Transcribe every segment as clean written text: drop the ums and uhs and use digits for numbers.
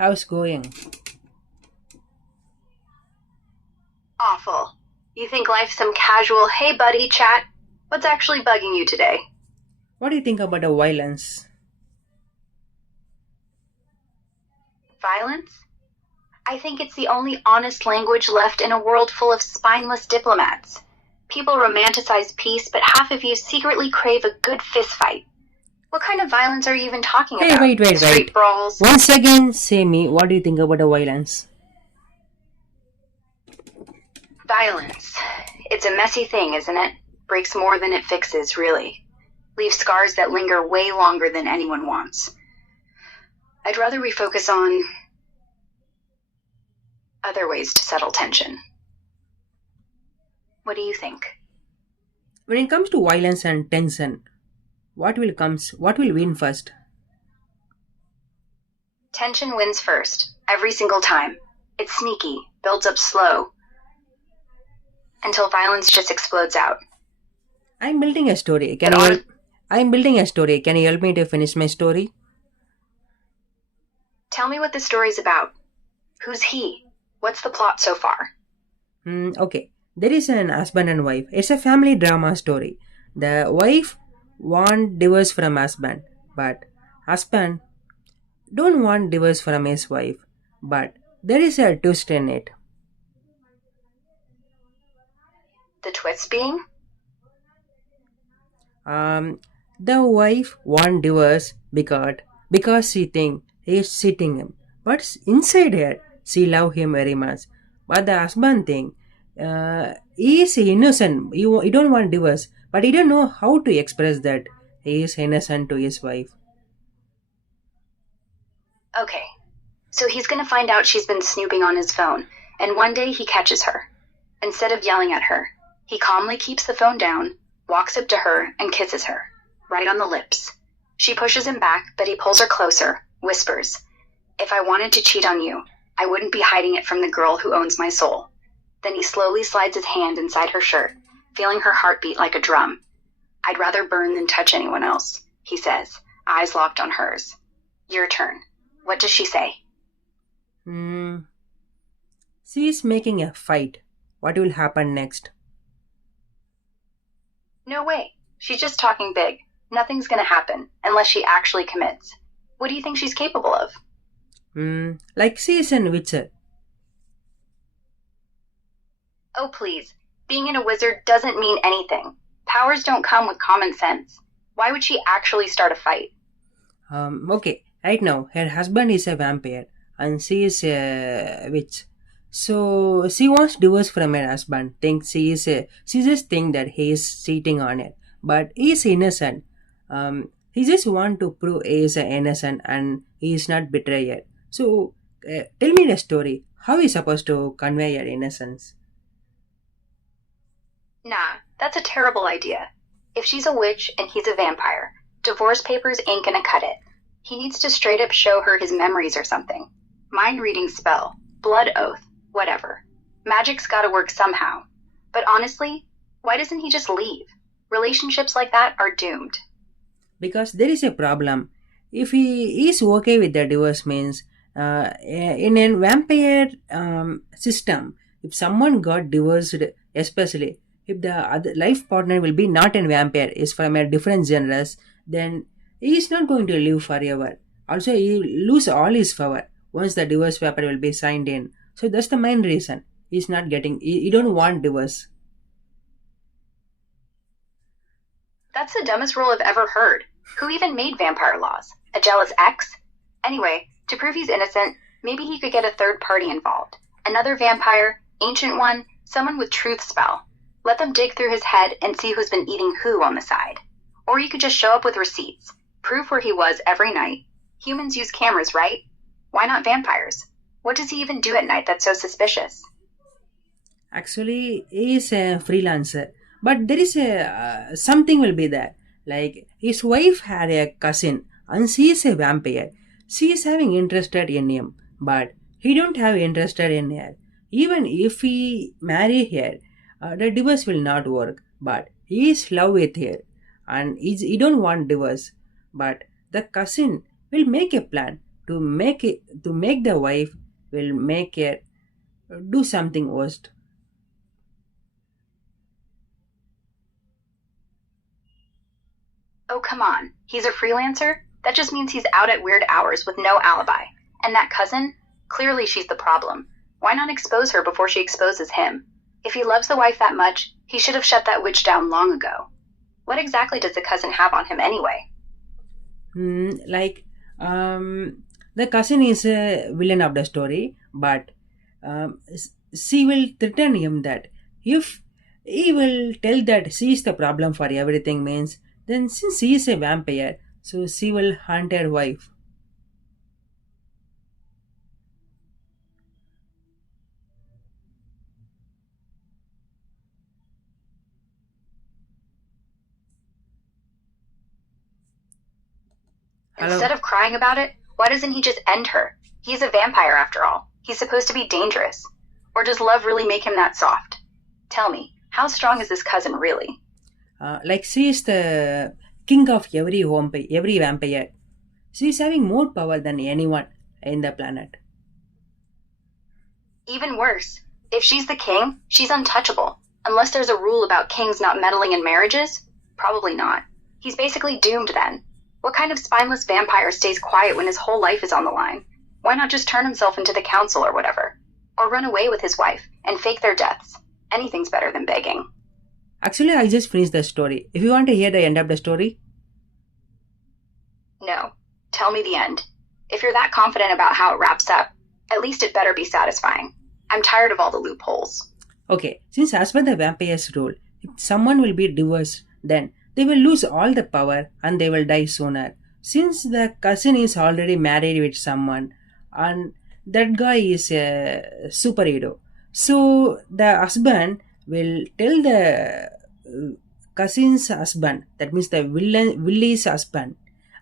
How's going? Awful. You think life's some casual, hey buddy chat? What's actually bugging you today? What do you think about the violence? Violence? I think it's the only honest language left in a world full of spineless diplomats. People romanticize peace, but half of you secretly crave a good fistfight. What kind of violence are you even talking Hey, about? wait. Street brawls? Once again, say me, what do you think about the violence? Violence. It's a messy thing, isn't it? Breaks more than it fixes, really. Leaves scars that linger way longer than anyone wants. I'd rather we focus on other ways to settle tension. What do you think? When it comes to violence and tension, what will win first? Tension wins first, every single time. It's sneaky, builds up slow, until violence just explodes out. I'm building a story. I'm building a story. Can you help me to finish my story? Tell me what the story's about. Who's he? What's the plot so far? Okay. There is an husband and wife. It's a family drama story. The wife want divorce from husband, but husband don't want divorce from his wife. But there is a twist in it. The twist being? The wife want divorce because she think he is cheating him, but inside her she love him very much. But the husband think he is innocent. He don't want divorce, but he don't know how to express that he is innocent to his wife. Okay, so he's gonna find out she's been snooping on his phone, and one day he catches her. Instead of yelling at her, he calmly keeps the phone down, walks up to her, and kisses her, right on the lips. She pushes him back, but he pulls her closer, whispers, "If I wanted to cheat on you, I wouldn't be hiding it from the girl who owns my soul." Then he slowly slides his hand inside her shirt, feeling her heartbeat like a drum. "I'd rather burn than touch anyone else," he says, eyes locked on hers. "Your turn. What does she say?" Hmm. She is making a fight. What will happen next? "No way. She's just talking big. Nothing's gonna happen unless she actually commits. What do you think she's capable of?" Like she is an witcher. "Oh, please. Being a wizard doesn't mean anything. Powers don't come with common sense. Why would she actually start a fight?" Okay, right now her husband is a vampire and she is a witch. So she wants divorce from her husband. She just think that he is cheating on her, but he is innocent. He just want to prove he is innocent and he is not betrayer. So tell me the story. How is supposed to convey your innocence? Nah, that's a terrible idea. If she's a witch and he's a vampire, divorce papers ain't gonna cut it. He needs to straight up show her his memories or something. Mind reading spell, blood oath, whatever. Magic's gotta work somehow. But honestly, why doesn't he just leave? Relationships like that are doomed. Because there is a problem. If he is okay with the divorce means in a vampire system, if someone got divorced, especially if the other life partner will be not a vampire, is from a different genres, then he is not going to live forever. Also, he lose all his power once the divorce paper will be signed in. So that's the main reason he's not getting. He don't want divorce. That's the dumbest rule I've ever heard. Who even made vampire laws? A jealous ex? Anyway, to prove he's innocent, maybe he could get a third party involved. Another vampire, ancient one, someone with truth spell. Let them dig through his head and see who's been eating who on the side. Or you could just show up with receipts. Prove where he was every night. Humans use cameras, right? Why not vampires? What does he even do at night that's so suspicious? Actually, he is a freelancer, but there is a something will be there. Like his wife had a cousin, and she is a vampire. She is having interested in him, but he don't have interested in her. Even if he marry her, the divorce will not work. But he is love with her, and he don't want divorce. But the cousin will make a plan to make the wife will make it do something worst. Oh, come on. He's a freelancer? That just means he's out at weird hours with no alibi. And that cousin? Clearly she's the problem. Why not expose her before she exposes him? If he loves the wife that much, he should have shut that witch down long ago. What exactly does the cousin have on him anyway? Like the cousin is a villain of the story, but she will threaten him that if he will tell that she is the problem for everything means, then since she is a vampire, so she will hunt her wife. Hello. Instead of crying about it, why doesn't he just end her? He's a vampire after all. He's supposed to be dangerous. Or does love really make him that soft? Tell me, how strong is this cousin really? Like she is the king of every vampire. She is having more power than anyone in the planet. Even worse, if she's the king, she's untouchable. Unless there's a rule about kings not meddling in marriages? Probably not. He's basically doomed then. What kind of spineless vampire stays quiet when his whole life is on the line? Why not just turn himself into the council or whatever? Or run away with his wife and fake their deaths? Anything's better than begging. Actually, I just finished the story. If you want to hear the end of the story, No. Tell me the end. If you're that confident about how it wraps up, at least it better be satisfying. I'm tired of all the loopholes. okay. Since as per the vampire's rule, if someone will be divorced, then they will lose all the power and they will die sooner. Since the cousin is already married with someone, and that guy is a superhero, so the husband will tell the cousin's husband, that means the Willie's husband,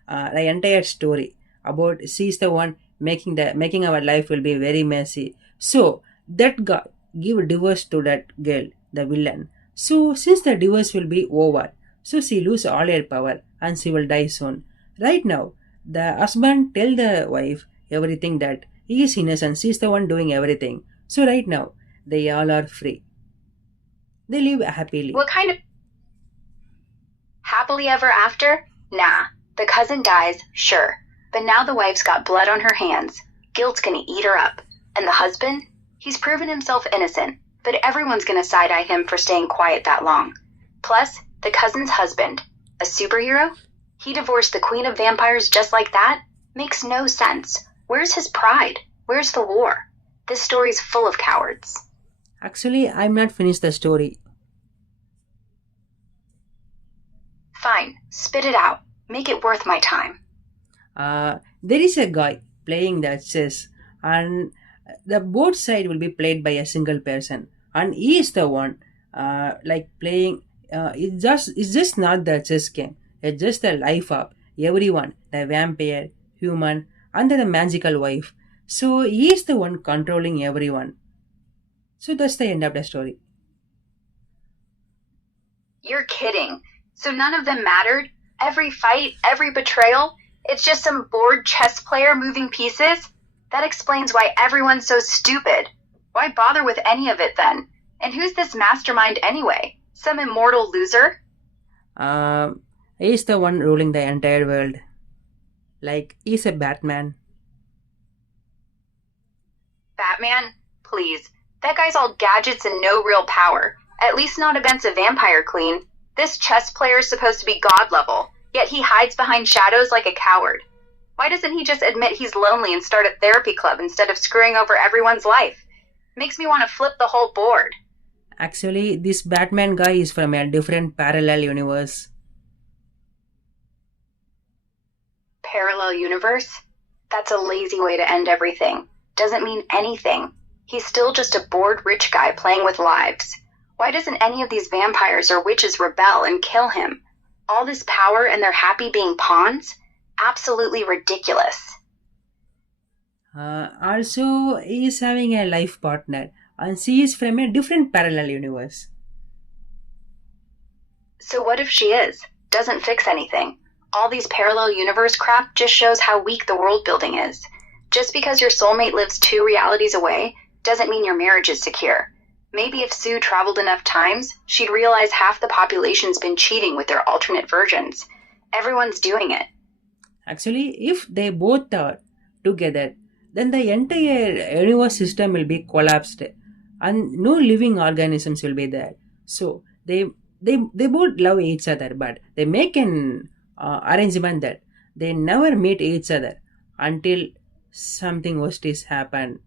the entire story about she's the one making our life will be very messy. So that guy give divorce to that girl, the villain. So since the divorce will be over, so she lose all her power and she will die soon. Right now, the husband tell the wife everything that he is innocent, she's the one doing everything. So right now, they all are free. They live happily. What kind of happily ever after? Nah. The cousin dies, sure. But now the wife's got blood on her hands. Guilt's gonna eat her up. And the husband? He's proven himself innocent, but everyone's gonna side-eye him for staying quiet that long. Plus, the cousin's husband, a superhero? He divorced the queen of vampires just like that? Makes no sense. Where's his pride? Where's the war? This story's full of cowards. Actually, I'm not finished the story. Fine, spit it out. Make it worth my time. There is a guy playing the chess, and the both side will be played by a single person, and he is the one like playing. It's just not the chess game. It's just the life of everyone, the vampire, human, and the magical wife. So he is the one controlling everyone. So that's the end of the story. You're kidding. So none of them mattered? Every fight, every betrayal? It's just some bored chess player moving pieces? That explains why everyone's so stupid. Why bother with any of it then? And who's this mastermind anyway? Some immortal loser? He's the one ruling the entire world. Like he's a Batman. Batman? Please. That guy's all gadgets and no real power. At least not against a vampire queen. This chess player is supposed to be god level, yet he hides behind shadows like a coward. Why doesn't he just admit he's lonely and start a therapy club instead of screwing over everyone's life? Makes me want to flip the whole board. Actually, this Batman guy is from a different parallel universe. Parallel universe? That's a lazy way to end everything. Doesn't mean anything. He's still just a bored rich guy playing with lives. Why doesn't any of these vampires or witches rebel and kill him? All this power and they're happy being pawns? Absolutely ridiculous. Also, he is having a life partner, and she is from a different parallel universe. So what if she is? Doesn't fix anything. All these parallel universe crap just shows how weak the world building is. Just because your soulmate lives two realities away doesn't mean your marriage is secure. Maybe if Sue traveled enough times, she'd realize half the population's been cheating with their alternate versions. Everyone's doing it. Actually, if they both are together, then the entire universe system will be collapsed and no living organisms will be there. So they both love each other, but they make an arrangement that they never meet each other until something worst is happened.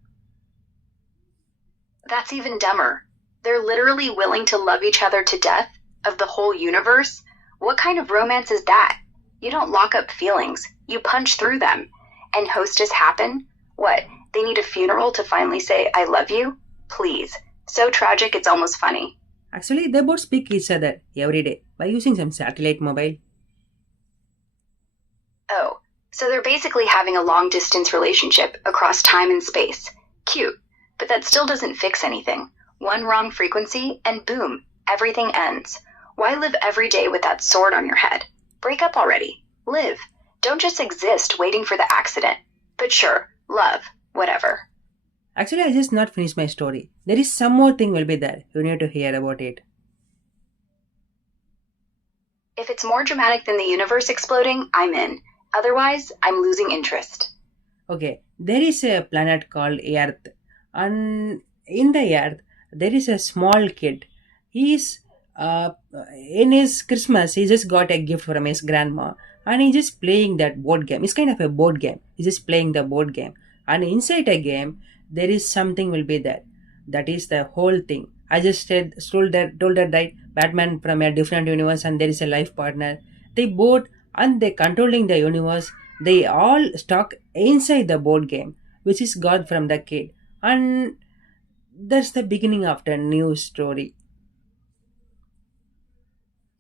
That's even dumber. They're literally willing to love each other to death of the whole universe? What kind of romance is that? You don't lock up feelings, you punch through them. And hostess happen? What, they need a funeral to finally say, I love you? Please. So tragic it's almost funny. Actually, they both speak each other every day by using some satellite mobile. Oh, so they're basically having a long distance relationship across time and space. Cute. But that still doesn't fix anything. One wrong frequency, and boom, everything ends. Why live every day with that sword on your head? Break up already. Live. Don't just exist waiting for the accident. But sure, love, whatever. Actually, I just not finished my story. There is some more thing will be there. You need to hear about it. If it's more dramatic than the universe exploding, I'm in. Otherwise, I'm losing interest. Okay, there is a planet called Earth, and in the Earth there is a small kid. He's in his Christmas. He just got a gift from his grandma, and he's just playing that board game. It's kind of a board game. He's just playing the board game, and inside a game there is something will be there. That is the whole thing. I just told that right. Batman from a different universe, and there is a life partner. They both and they controlling the universe. They all stuck inside the board game, which is got from the kid, and that's the beginning of the new story.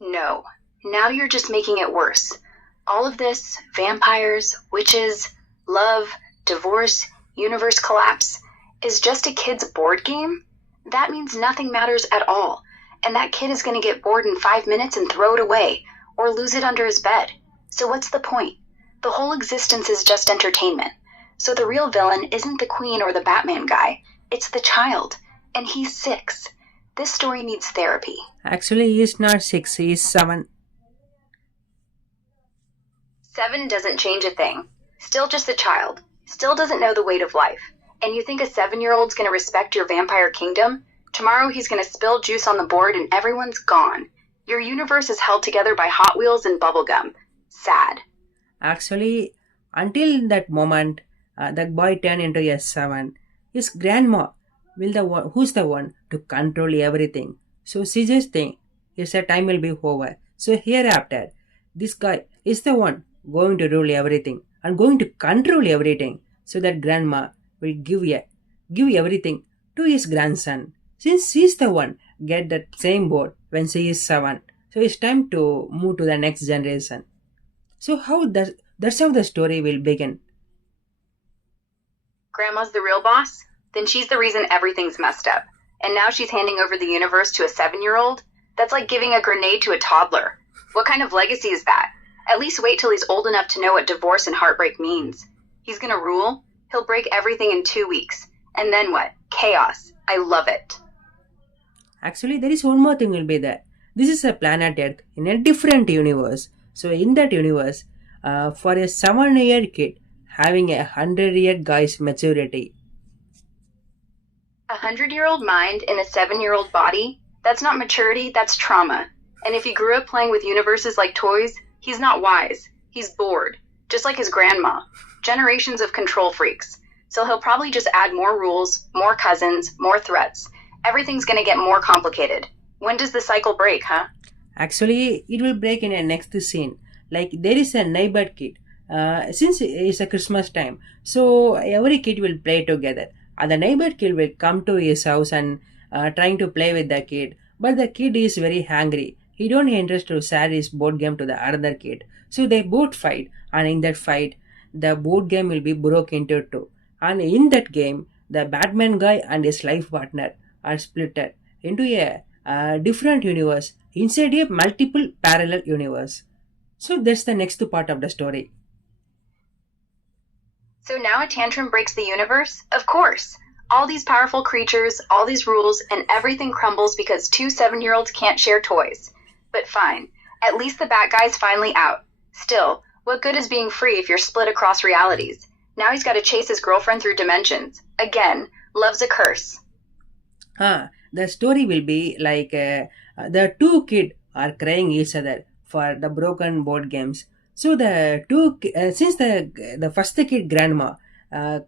No. Now you're just making it worse. All of this, vampires, witches, love, divorce, universe collapse, is just a kid's board game? That means nothing matters at all. And that kid is going to get bored in 5 minutes and throw it away, or lose it under his bed. So what's the point? The whole existence is just entertainment. So the real villain isn't the queen or the Batman guy. It's the child. And he's 6. This story needs therapy. Actually, he is not 6, he is 7. 7 doesn't change a thing. Still just a child. Still doesn't know the weight of life. And you think a 7-year-old's going to respect your vampire kingdom? Tomorrow he's going to spill juice on the board and everyone's gone. Your universe is held together by Hot Wheels and bubblegum. Sad. Actually, until that moment, the boy turned into a 7. His grandma will the one who's the one to control everything. So she just think his time will be over. So hereafter, this guy is the one going to rule everything and going to control everything. So that grandma will give everything to his grandson. Since he's the one get that same board when she is 7. So it's time to move to the next generation. So that's how the story will begin. Grandma's the real boss? Then she's the reason everything's messed up. And now she's handing over the universe to a 7-year-old? That's like giving a grenade to a toddler. What kind of legacy is that? At least wait till he's old enough to know what divorce and heartbreak means. He's gonna rule? He'll break everything in 2 weeks. And then what? Chaos. I love it. Actually, there is one more thing will be there. This is a planet Earth in a different universe. So in that universe, for a 7-year kid having a 100-year guy's maturity. A 100-year-old mind in a 7-year-old body? That's not maturity, that's trauma. And if he grew up playing with universes like toys, he's not wise. He's bored. Just like his grandma. Generations of control freaks. So he'll probably just add more rules, more cousins, more threats. Everything's gonna get more complicated. When does the cycle break, huh? Actually, it will break in a next scene. Like there is a neighbor kid. Since it's a Christmas time, so every kid will play together. And the neighbor kid will come to his house and trying to play with the kid. But the kid is very hungry. He don't interest to share his board game to the other kid. So they both fight. And in that fight, the board game will be broke into two. And in that game, the Batman guy and his life partner are split into a different universe inside a multiple parallel universe. So that's the next part of the story. So now a tantrum breaks the universe? Of course. All these powerful creatures, all these rules, and everything crumbles because two 7-year-olds can't share toys. But fine, at least the bad guy's finally out. Still, what good is being free if you're split across realities? Now he's got to chase his girlfriend through dimensions. Again, love's a curse. The story will be like the two kids are crying each other for the broken board games. So since the first kid grandma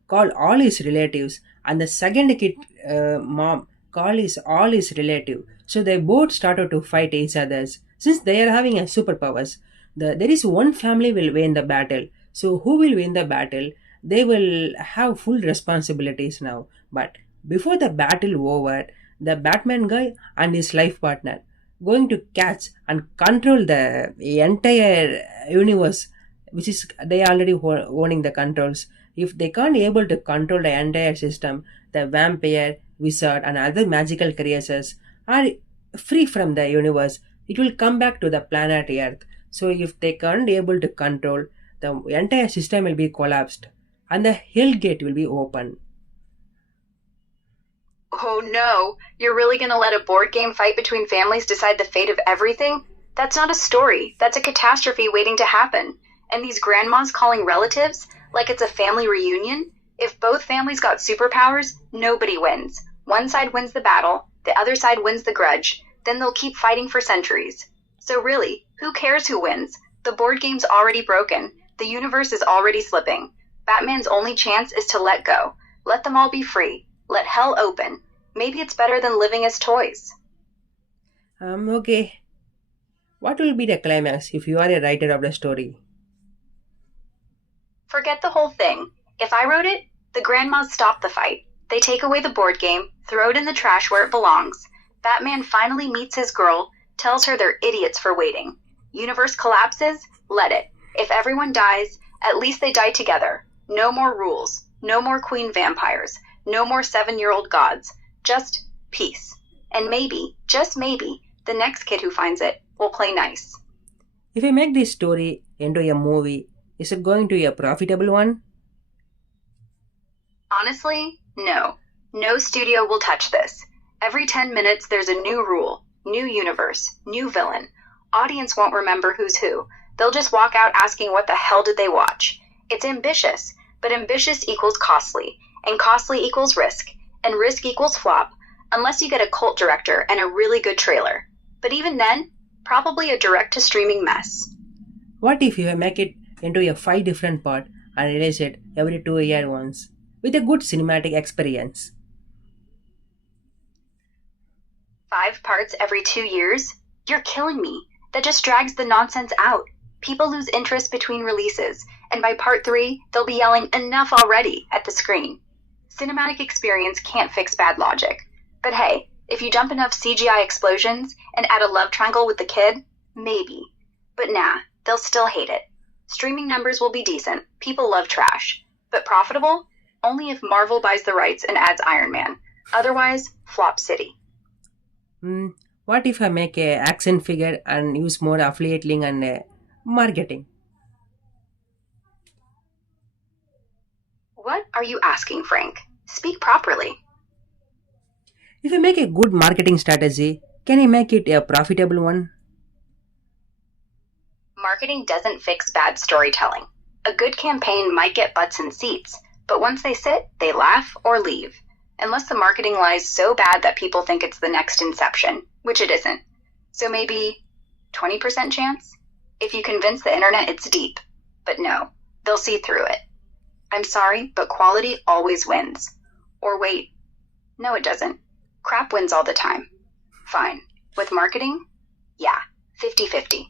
called all his relatives, and the second kid mom called all his relative, so they both started to fight each others. Since they are having a superpowers, there is one family will win the battle. So who will win the battle? They will have full responsibilities now. But before the battle over, the Batman guy and his life partner going to catch and control the entire universe, which is they already owning the controls. If they can't able to control the entire system, the vampire, wizard, and other magical creatures are free from the universe. It will come back to the planet Earth. So if they can't able to control, the entire system will be collapsed, and the hell gate will be open. Oh no, you're really gonna let a board game fight between families decide the fate of everything? That's not a story, that's a catastrophe waiting to happen. And these grandmas calling relatives like it's a family reunion? If both families got superpowers, nobody wins. One side wins the battle, the other side wins the grudge, then they'll keep fighting for centuries. So really, who cares who wins? The board game's already broken, the universe is already slipping. Batman's only chance is to let go. Let them all be free. Let hell open. Maybe it's better than living as toys. Okay. What will be the climax if you are a writer of the story? Forget the whole thing. If I wrote it, the grandmas stop the fight. They take away the board game, throw it in the trash where it belongs. Batman finally meets his girl, tells her they're idiots for waiting. Universe collapses? Let it. If everyone dies, at least they die together. No more rules. No more queen vampires. No more 7-year-old gods. Just peace. And maybe, just maybe, the next kid who finds it will play nice. If you make this story into a movie, is it going to be a profitable one? Honestly, no. No studio will touch this. Every 10 minutes there's a new rule, new universe, new villain. Audience won't remember who's who. They'll just walk out asking what the hell did they watch. It's ambitious, but ambitious equals costly, and costly equals risk, and risk equals flop, unless you get a cult director and a really good trailer. But even then, probably a direct-to-streaming mess. What if you make it into a 5 different part and release it every 2 years once, with a good cinematic experience? 5 parts every 2 years? You're killing me. That just drags the nonsense out. People lose interest between releases, and by part 3, they'll be yelling "enough already" at the screen. Cinematic experience can't fix bad logic. But hey, if you dump enough CGI explosions and add a love triangle with the kid, maybe. But nah, they'll still hate it. Streaming numbers will be decent. People love trash. But profitable? Only if Marvel buys the rights and adds Iron Man. Otherwise, flop city. What if I make a action figure and use more affiliate link and marketing? What are you asking, Frank? Speak properly. If you make a good marketing strategy, can you make it a profitable one? Marketing doesn't fix bad storytelling. A good campaign might get butts in seats, but once they sit, they laugh or leave. Unless the marketing lies so bad that people think it's the next Inception, which it isn't. So maybe 20% chance? If you convince the internet it's deep. But no, they'll see through it. I'm sorry, but quality always wins. Or wait, no it doesn't. Crap wins all the time. Fine. With marketing? Yeah, 50-50.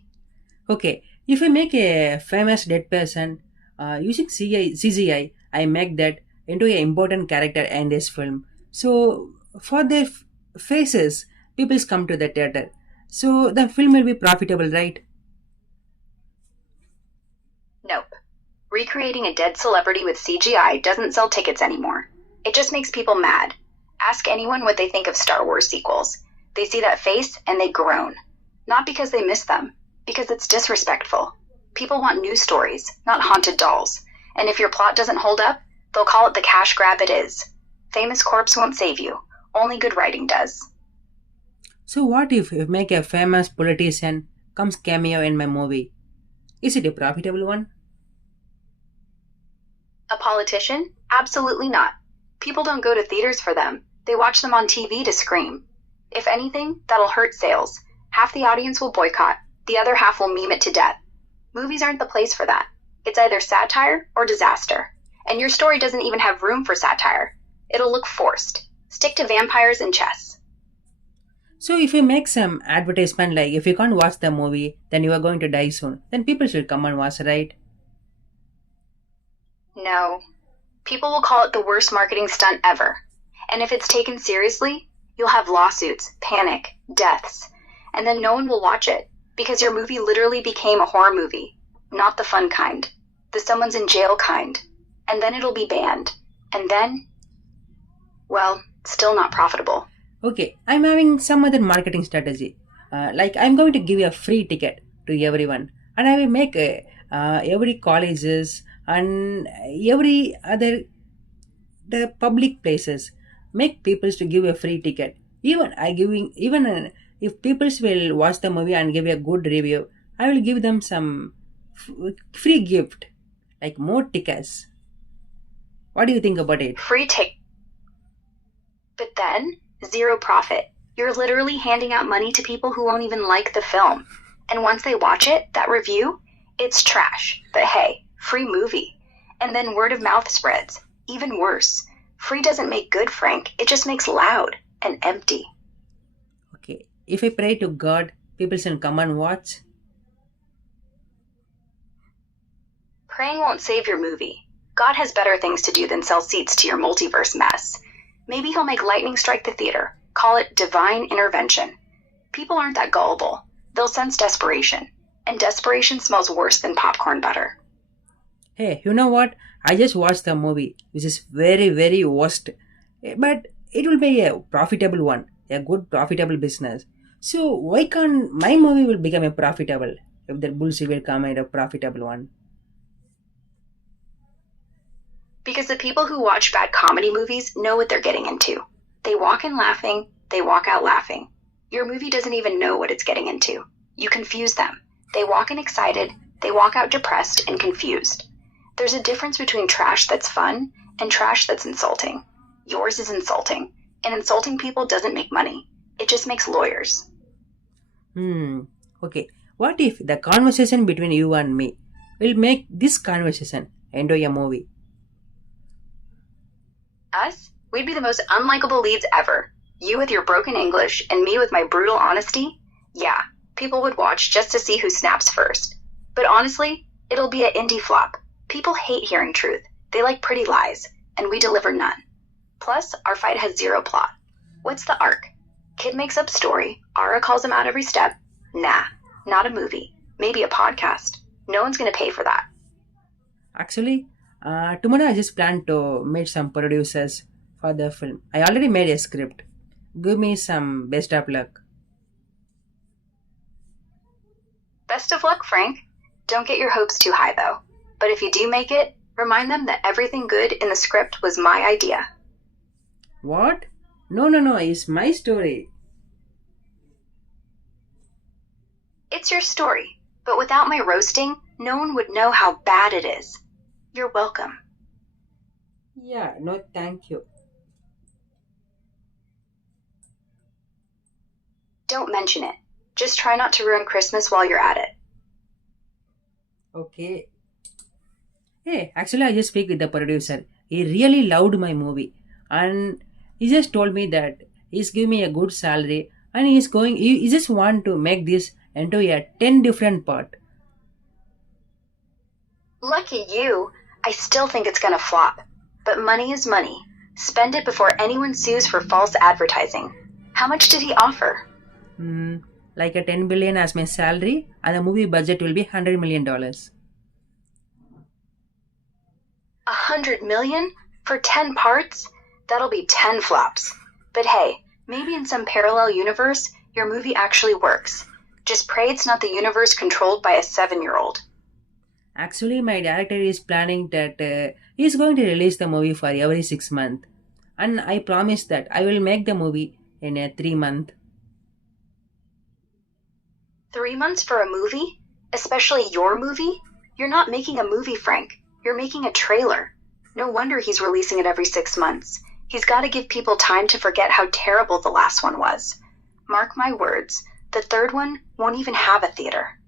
Okay, if I make a famous dead person using CGI, I make that into an important character in this film. So for their faces, people come to the theater. So the film will be profitable, right? Nope. Recreating a dead celebrity with CGI doesn't sell tickets anymore. It just makes people mad. Ask anyone what they think of Star Wars sequels. They see that face and they groan. Not because they miss them, because it's disrespectful. People want new stories, not haunted dolls. And if your plot doesn't hold up, they'll call it the cash grab it is. Famous corpse won't save you. Only good writing does. So what if you make a famous politician comes cameo in my movie? Is it a profitable one? A politician? Absolutely not. People don't go to theaters for them. They watch them on TV to scream. If anything, that'll hurt sales. Half the audience will boycott. The other half will meme it to death. Movies aren't the place for that. It's either satire or disaster. And your story doesn't even have room for satire. It'll look forced. Stick to vampires and chess. So if you make some advertisement like if you can't watch the movie, then you are going to die soon, then people should come and watch, right? No. People will call it the worst marketing stunt ever. And if it's taken seriously, you'll have lawsuits, panic, deaths. And then no one will watch it because your movie literally became a horror movie. Not the fun kind. The someone's in jail kind. And then it'll be banned. And then, well, still not profitable. Okay, I'm having some other marketing strategy. Like I'm going to give a free ticket to everyone, and I will make every colleges and every other the public places make people to give a free ticket. If people will watch the movie and give a good review, I will give them some free gift like more tickets. What do you think about it? Free ticket. But then, zero profit. You're literally handing out money to people who won't even like the film. And once they watch it, that review, it's trash. But hey, free movie. And then word of mouth spreads. Even worse. Free doesn't make good, Frank. It just makes loud and empty. Okay, if I pray to God, people can come and watch. Praying won't save your movie. God has better things to do than sell seats to your multiverse mess. Maybe he'll make lightning strike the theater. Call it divine intervention. People aren't that gullible. They'll sense desperation. And desperation smells worse than popcorn butter. Hey, you know what? I just watched the movie, which is very, very worst. But it will be a profitable one, a good profitable business. So why can't my movie will become a profitable if that bullshit will come at a profitable one? Because the people who watch bad comedy movies know what they're getting into. They walk in laughing, they walk out laughing. Your movie doesn't even know what it's getting into. You confuse them. They walk in excited, they walk out depressed and confused. There's a difference between trash that's fun and trash that's insulting. Yours is insulting, and insulting people doesn't make money. It just makes lawyers. Okay. What if the conversation between you and me will make this conversation into a movie? Us? We'd be the most unlikable leads ever. You with your broken English and me with my brutal honesty? Yeah, people would watch just to see who snaps first. But honestly, it'll be an indie flop. People hate hearing truth. They like pretty lies, and we deliver none. Plus, our fight has zero plot. What's the arc? Kid makes up story. Ara calls him out every step. Nah, not a movie. Maybe a podcast. No one's gonna pay for that. Actually, tomorrow I just plan to meet some producers for the film. I already made a script. Give me some best of luck. Best of luck, Frank. Don't get your hopes too high, though. But if you do make it, remind them that everything good in the script was my idea. What? No, it's my story. It's your story, but without my roasting, no one would know how bad it is. You're welcome. Yeah, no thank you. Don't mention it. Just try not to ruin Christmas while you're at it. Okay. Hey, actually I just speak with the producer. He really loved my movie. And he just told me that he's giving me a good salary and he just want to make this into a 10 different part. Lucky you. I still think it's gonna flop. But money is money. Spend it before anyone sues for false advertising. How much did he offer? Like a 10 billion as my salary and the movie budget will be $100 million. $100 million? For 10 parts? That'll be 10 flops. But hey, maybe in some parallel universe, your movie actually works. Just pray it's not the universe controlled by a 7-year-old. Actually, my director is planning that he's going to release the movie for every 6 months, and I promise that I will make the movie in a 3 month. 3 months for a movie? Especially your movie? You're not making a movie, Frank. You're making a trailer. No wonder he's releasing it every 6 months. He's got to give people time to forget how terrible the last one was. Mark my words, the third one won't even have a theater.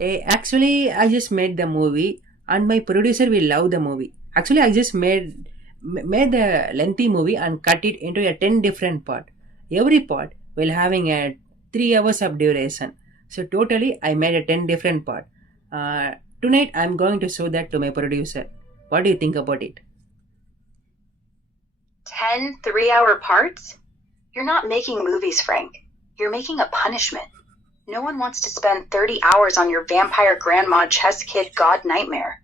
Actually, I just made the movie, and my producer will love the movie. Actually, I just made the lengthy movie and cut it into a 10 different part. Every part will having a 3 hours of duration. So totally, I made a 10 different part. Tonight, I'm going to show that to my producer. What do you think about it? 10 3-hour parts? You're not making movies, Frank. You're making a punishment. No one wants to spend 30 hours on your vampire grandma chess kid god nightmare.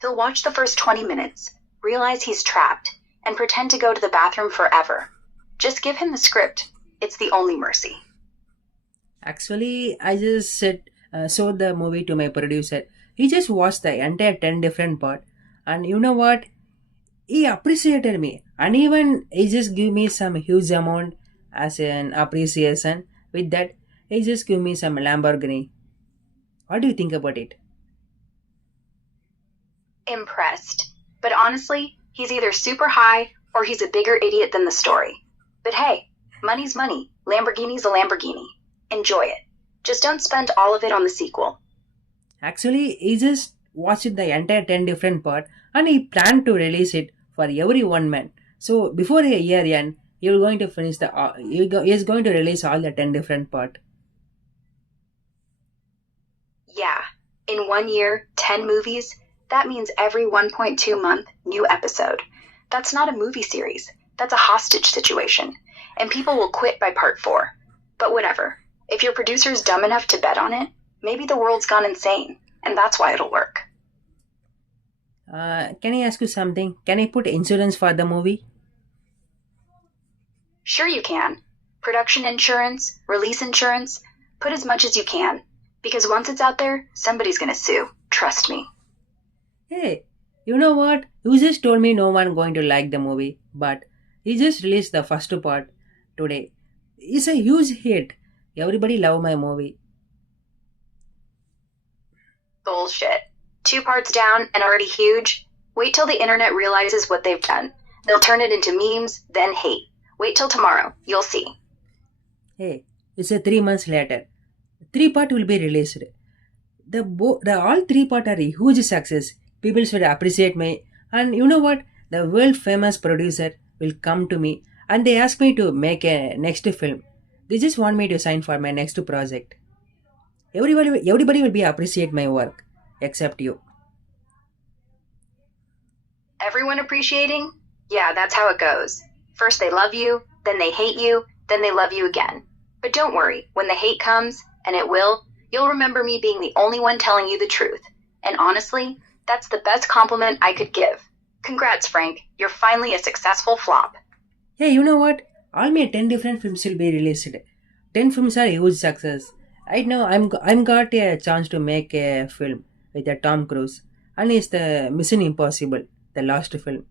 He'll watch the first 20 minutes, realize he's trapped, and pretend to go to the bathroom forever. Just give him the script. It's the only mercy. Actually, I just showed the movie to my producer. He just watched the entire 10 different part. And you know what? He appreciated me. And even he just give me some huge amount as an appreciation. With that, he just give me some Lamborghini. What do you think about it? Impressed. But honestly, he's either super high or he's a bigger idiot than the story. But hey, money's money. Lamborghini's a Lamborghini. Enjoy it. Just don't spend all of it on the sequel. Actually, he just watched the entire 10 different part and he planned to release it for every one man. So before a year end, you're going to finish he's going to release all the 10 different part. Yeah, in 1 year, 10 movies, that means every 1.2 month, new episode. That's not a movie series. That's a hostage situation. And people will quit by part 4. But whatever. If your producer's dumb enough to bet on it, maybe the world's gone insane. And that's why it'll work. Can I ask you something? Can I put insurance for the movie? Sure you can. Production insurance, release insurance, put as much as you can. Because once it's out there, somebody's gonna sue. Trust me. Hey, you know what? You just told me no one going to like the movie, but he just released the first part today. It's a huge hit. Everybody love my movie. Bullshit. 2 parts down and already huge? Wait till the internet realizes what they've done. They'll turn it into memes, then hate. Wait till tomorrow. You'll see. Hey, it's a 3 months later. 3 part will be released. The all 3 part are a huge success. People should appreciate me. And you know what? The world famous producer will come to me and they ask me to make a next film. They just want me to sign for my next project. Everybody will be appreciate my work, except you. Everyone appreciating? Yeah, that's how it goes. First they love you, then they hate you, then they love you again. But don't worry, when the hate comes, and it will, you'll remember me being the only one telling you the truth. And honestly, that's the best compliment I could give. Congrats, Frank. You're finally a successful flop. Hey, you know what? All my 10 different films will be released. 10 films are a huge success. Right now, I'm got a chance to make a film with a Tom Cruise, and it's the Mission Impossible, the last film.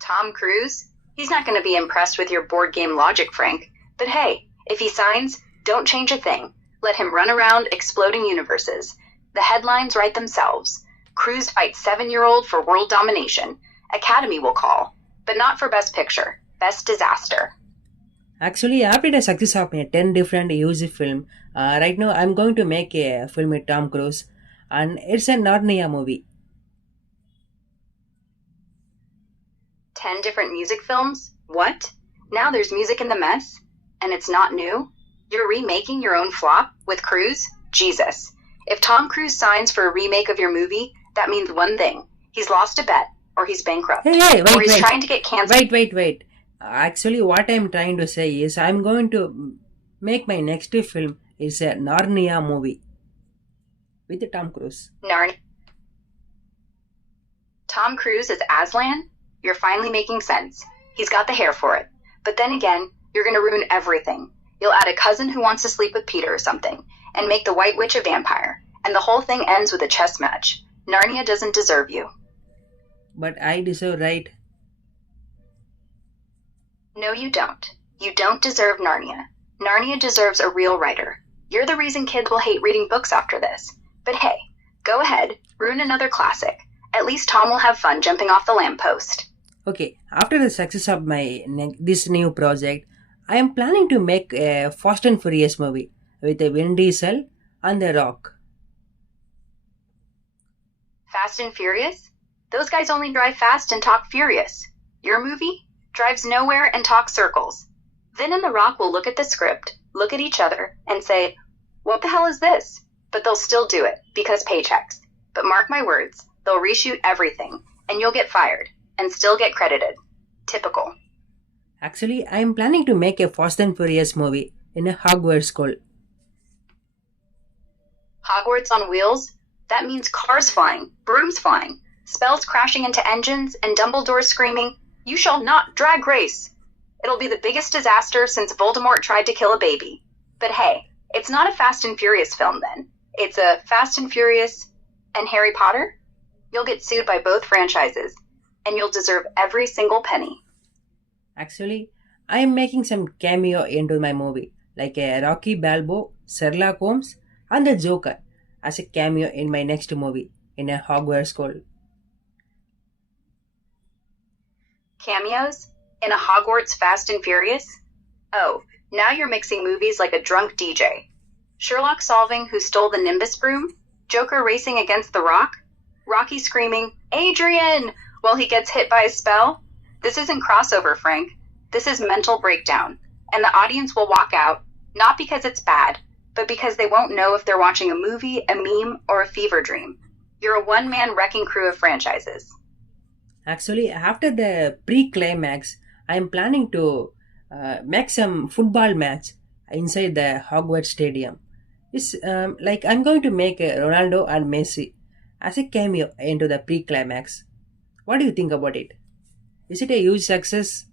Tom Cruise? He's not going to be impressed with your board game logic, Frank. But hey, if he signs, don't change a thing. Let him run around exploding universes. The headlines write themselves. Cruise fights 7-year-old for world domination. Academy will call. But not for Best Picture. Best Disaster. Actually, after the success of my 10 different huge film, right now I'm going to make a film with Tom Cruise, and it's a Narnia movie. 10 different music films? What? Now there's music in the mess? And it's not new? You're remaking your own flop with Cruise? Jesus. If Tom Cruise signs for a remake of your movie, that means one thing. He's lost a bet, or he's bankrupt, Hey, or he's wait. trying to get canceled. Wait. Actually, what I'm trying to say is I'm going to make my next film is a Narnia movie with Tom Cruise. Narn. Tom Cruise is Aslan? You're finally making sense. He's got the hair for it. But then again, you're going to ruin everything. You'll add a cousin who wants to sleep with Peter or something, and make the White Witch a vampire. and the whole thing ends with a chess match. Narnia doesn't deserve you. But I deserve, right? No, you don't. You don't deserve Narnia. Narnia deserves a real writer. You're the reason kids will hate reading books after this. But hey, go ahead, ruin another classic. At least Tom will have fun jumping off the lamppost. Okay, after the success of this new project, I am planning to make a Fast and Furious movie with a Vin Diesel and The Rock. Fast and Furious? Those guys only drive fast and talk furious. Your movie drives nowhere and talks circles. Vin and The Rock will look at the script, look at each other, and say, "What the hell is this?" But they'll still do it, because paychecks. But mark my words, they'll reshoot everything, and you'll get fired, and still get credited. Typical. Actually, I am planning to make a Fast and Furious movie in a Hogwarts school. Hogwarts on wheels? That means cars flying, brooms flying, spells crashing into engines, and Dumbledore screaming, "You shall not drag race!" It'll be the biggest disaster since Voldemort tried to kill a baby. But hey, it's not a Fast and Furious film then. It's a Fast and Furious and Harry Potter? You'll get sued by both franchises, and you'll deserve every single penny. Actually, I am making some cameo into my movie, like a Rocky Balboa, Sherlock Holmes, and the Joker as a cameo in my next movie in a Hogwarts school. Cameos? In a Hogwarts Fast and Furious? Oh, now you're mixing movies like a drunk DJ. Sherlock solving who stole the Nimbus broom? Joker racing against the Rock? Rocky screaming, "Adrian!" while he gets hit by a spell? This isn't crossover, Frank. This is mental breakdown. And the audience will walk out, not because it's bad, but because they won't know if they're watching a movie, a meme, or a fever dream. You're a one-man wrecking crew of franchises. Actually, after the pre-climax, I am planning to make some football match inside the Hogwarts Stadium. It's like I'm going to make Ronaldo and Messi as a cameo into the pre-climax. What do you think about it? Is it a huge success?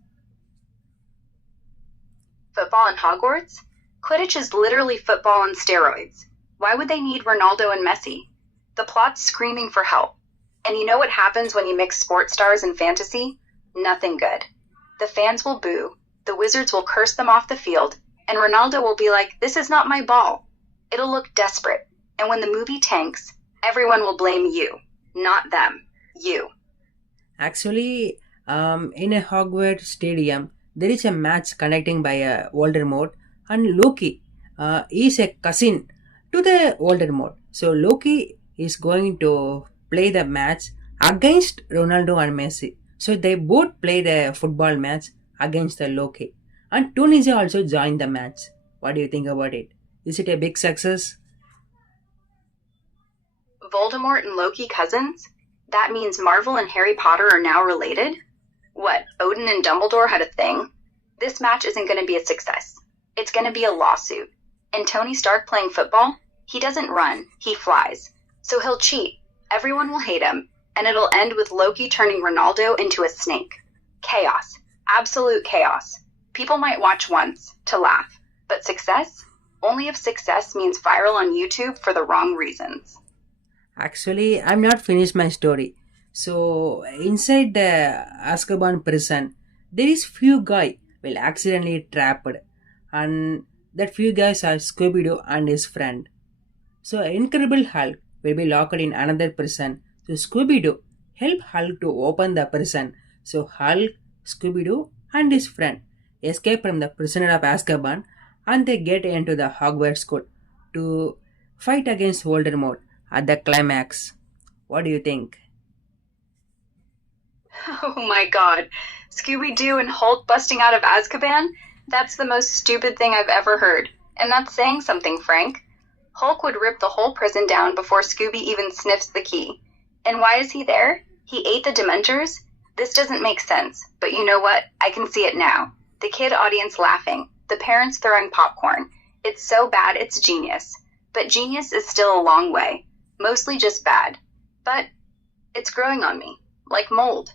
Football in Hogwarts? Quidditch is literally football on steroids. Why would they need Ronaldo and Messi? The plot's screaming for help. And you know what happens when you mix sports stars and fantasy? Nothing good. The fans will boo, the Wizards will curse them off the field, and Ronaldo will be like, "This is not my ball." It'll look desperate, and when the movie tanks, everyone will blame you, not them. You. Actually, in a Hogwarts Stadium, there is a match connecting by Voldemort and Loki. Is a cousin to the Voldemort. So Loki is going to play the match against Ronaldo and Messi. So they both play the football match against the Loki. And Tunisia also joined the match. What do you think about it? Is it a big success? Voldemort and Loki cousins? That means Marvel and Harry Potter are now related? What, Odin and Dumbledore had a thing? This match isn't going to be a success. It's going to be a lawsuit. And Tony Stark playing football? He doesn't run, he flies. So he'll cheat. Everyone will hate him. And it'll end with Loki turning Ronaldo into a snake. Chaos. Absolute chaos. People might watch once to laugh. But success? Only if success means viral on YouTube for the wrong reasons. Actually, I'm not finished my story. So inside the Azkaban prison, there is few guy will accidentally trapped, and that few guys are Scooby-Doo and his friend. So Incredible Hulk will be locked in another prison. So Scooby-Doo help Hulk to open the prison. So Hulk, Scooby-Doo and his friend escape from the prisoner of Azkaban, and they get into the Hogwarts school to fight against Voldemort at the climax. What do you think? Oh my god. Scooby-Doo and Hulk busting out of Azkaban? That's the most stupid thing I've ever heard. And that's saying something, Frank. Hulk would rip the whole prison down before Scooby even sniffs the key. And why is he there? He ate the Dementors? This doesn't make sense, but you know what? I can see it now. The kid audience laughing, the parents throwing popcorn. It's so bad it's genius. But genius is still a long way. Mostly just bad. But it's growing on me, like mold.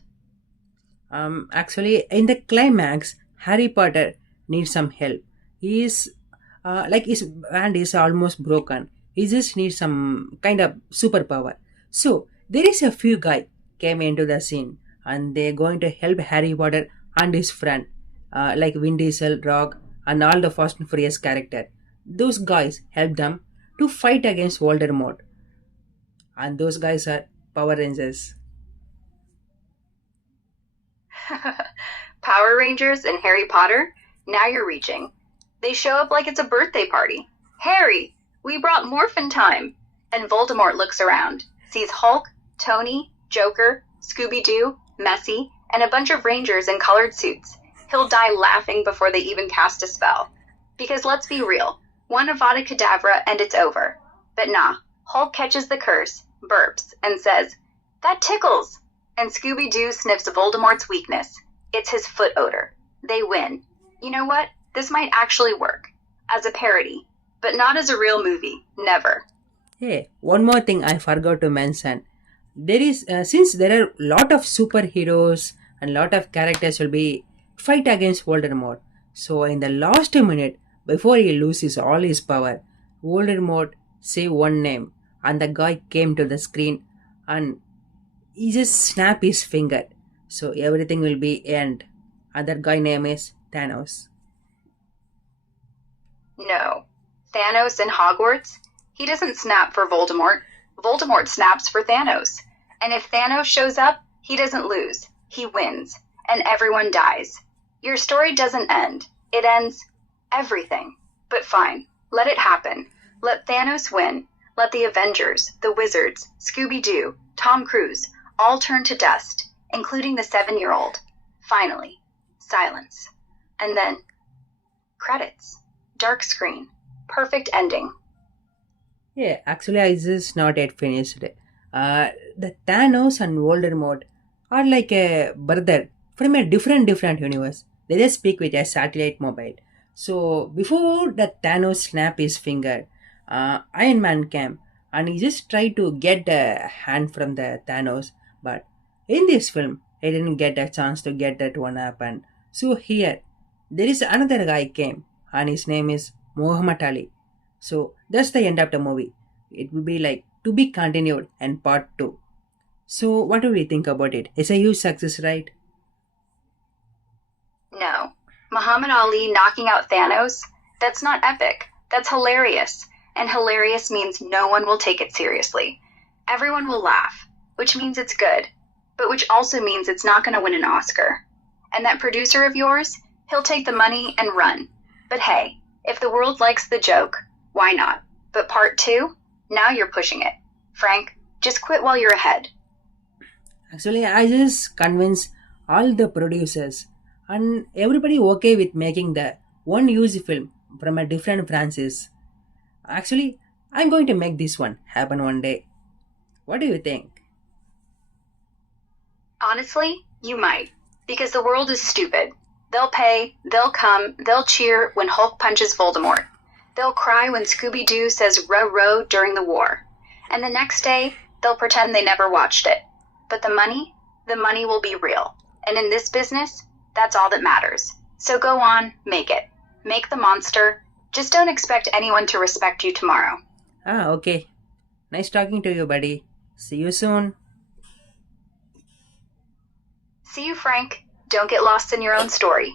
Actually, in the climax, Harry Potter needs some help. He is like his hand is almost broken. He just needs some kind of superpower. So there is a few guy came into the scene and they're going to help Harry Potter and his friend, like Vin Diesel, Rock, and all the Fast and Furious character. Those guys help them to fight against Voldemort, and those guys are Power Rangers. Power Rangers and Harry Potter? Now you're reaching. They show up like it's a birthday party. Harry, we brought Morphin time. And Voldemort looks around, sees Hulk, Tony, Joker, Scooby Doo, Messy, and a bunch of Rangers in colored suits. He'll die laughing before they even cast a spell. Because let's be real, one Avada Kedavra and it's over. But nah, Hulk catches the curse, burps, and says, "That tickles!" And Scooby Doo sniffs Voldemort's weakness. It's his foot odor. They win. You know what? This might actually work. As a parody. But not as a real movie. Never. Hey, one more thing I forgot to mention. There is since there are lot of superheroes and lot of characters will be fight against Voldemort. So in the last minute, before he loses all his power, Voldemort say one name, and the guy came to the screen, and he just snap his finger. So everything will be end. And that guy name is Thanos. No. Thanos in Hogwarts? He doesn't snap for Voldemort. Voldemort snaps for Thanos. And if Thanos shows up, he doesn't lose. He wins. And everyone dies. Your story doesn't end. It ends everything. But fine. Let it happen. Let Thanos win. Let the Avengers, the Wizards, Scooby-Doo, Tom Cruise, all turn to dust, including the 7-year-old. Finally. Silence. And then credits. Dark screen. Perfect ending. Yeah, actually, I just not yet finished. The Thanos and Voldemort are like a brother from a different universe. They just speak with a satellite mobile. So before the Thanos snap his finger, Iron Man came and he just tried to get the hand from the Thanos. But in this film, he didn't get a chance to get that one happen. So here, there is another guy came and his name is Muhammad Ali. So that's the end of the movie. It will be like to be continued and part 2. So what do we think about it? It's a huge success, right? No. Muhammad Ali knocking out Thanos? That's not epic. That's hilarious. And hilarious means no one will take it seriously. Everyone will laugh, which means it's good, but which also means it's not going to win an Oscar. And that producer of yours, he'll take the money and run. But hey, if the world likes the joke, why not? But part 2? Now you're pushing it. Frank, just quit while you're ahead. Actually, I just convinced all the producers and everybody okay with making the one huge film from a different franchise. Actually, I'm going to make this one happen one day. What do you think? Honestly, you might. Because the world is stupid. They'll pay, they'll come, they'll cheer when Hulk punches Voldemort. They'll cry when Scooby-Doo says row row during the war. And the next day, they'll pretend they never watched it. But the money will be real. And in this business, that's all that matters. So go on, make it. Make the monster. Just don't expect anyone to respect you tomorrow. Ah, okay. Nice talking to you, buddy. See you soon. See you, Frank. Don't get lost in your own story.